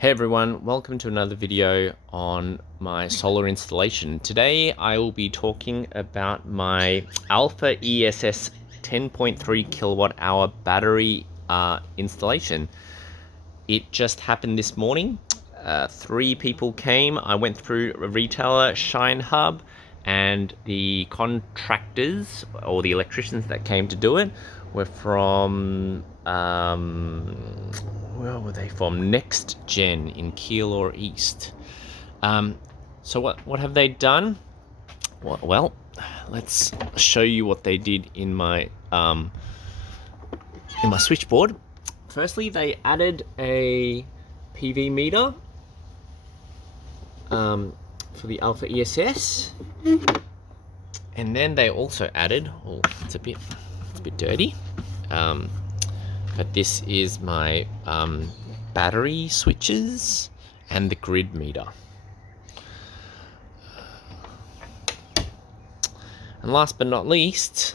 Hey everyone, welcome to another video on my solar installation. Today I will be talking about my Alpha ESS 10.3 kilowatt hour battery installation. It just happened this morning. 3 people came. I went through a retailer, Shine Hub, and the contractors or the electricians that came to do it were from where were they from? Next Gen in Keilor East. So what have they done? Well, let's show you what they did in my switchboard. Firstly, they added a PV meter for the Alpha ESS, and then they also added. Oh, it's a bit dirty. But this is my battery switches and the grid meter. And last but not least,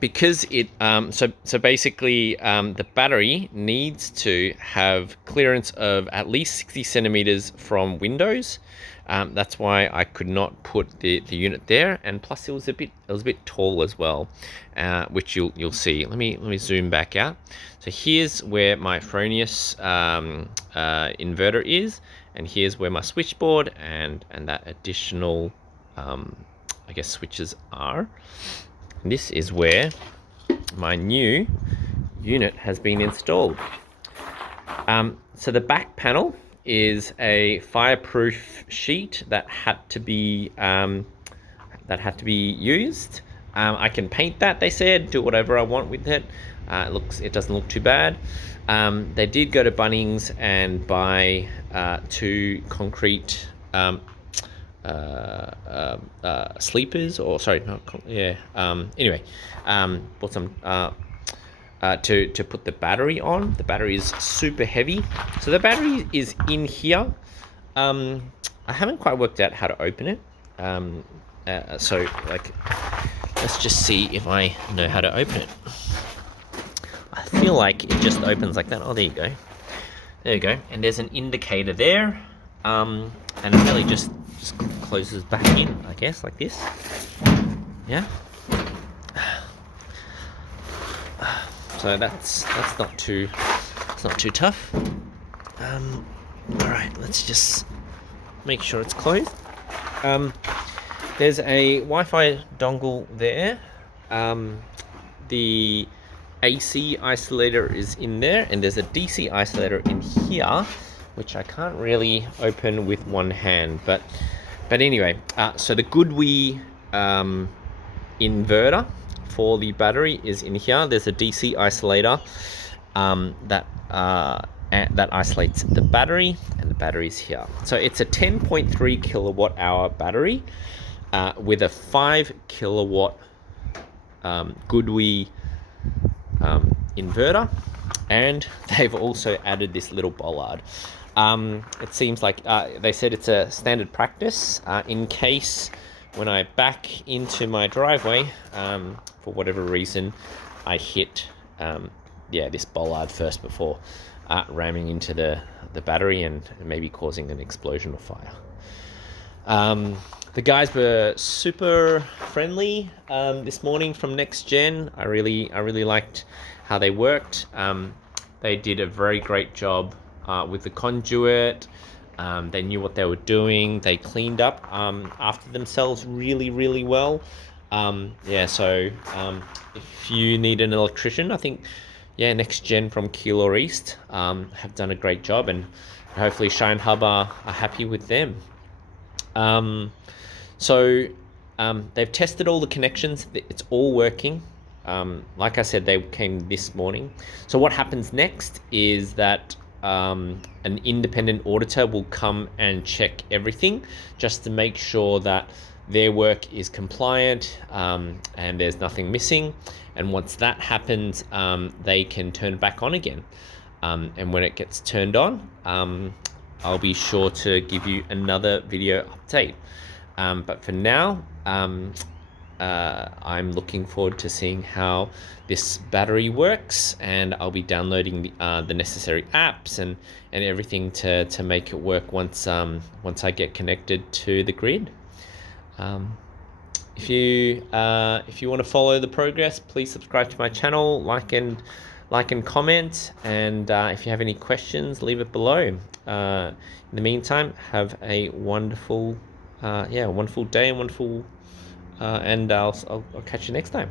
because it so basically the battery needs to have clearance of at least 60 centimeters from windows. That's why I could not put the unit there, and plus it was a bit tall as well, which you'll see. Let me zoom back out. So here's where my Fronius inverter is, and here's where my switchboard and that additional I guess switches are. And this is where my new unit has been installed. So the back panel is a fireproof sheet that had to be used. I can paint that, they said, do whatever I want with it. It doesn't look too bad. They did go to Bunnings and buy 2 concrete sleepers, or sorry, anyway, bought some to put the battery on. The battery is super heavy, so the battery is in here. I haven't quite worked out how to open it, so like, let's just see if I know how to open it. I feel like it just opens like that. Oh, there you go, and there's an indicator there, and it really just closes back in, I guess, like this. Yeah. So that's not too tough. All right, let's just make sure it's closed. There's a Wi-Fi dongle there. The AC isolator is in there, and there's a DC isolator in here, which I can't really open with one hand, but anyway, so the Goodwee inverter for the battery is in here. There's a DC isolator that isolates the battery, and the battery's here. So it's a 10.3 kilowatt hour battery with a 5 kilowatt Goodwee inverter, and they've also added this little bollard. It seems like they said it's a standard practice in case when I back into my driveway, for whatever reason, I hit this bollard first before ramming into the battery and maybe causing an explosion or fire. The guys were super friendly this morning from Next Gen. I really liked how they worked. They did a very great job with the conduit. They knew what they were doing. They cleaned up after themselves really well. So if you need an electrician, I think Next Gen from Keilor East have done a great job, and hopefully Shine Hub are happy with them. They've tested all the connections. It's all working. Like I said, they came this morning. So what happens next is that an independent auditor will come and check everything just to make sure that their work is compliant and there's nothing missing. And once that happens, they can turn it back on again. And when it gets turned on, I'll be sure to give you another video update. But for now, I'm looking forward to seeing how this battery works, and I'll be downloading the necessary apps and everything to make it work once I get connected to the grid. If you want to follow the progress, please subscribe to my channel, like and comment, and if you have any questions, leave it below. In the meantime, have a wonderful wonderful day and wonderful and I'll catch you next time.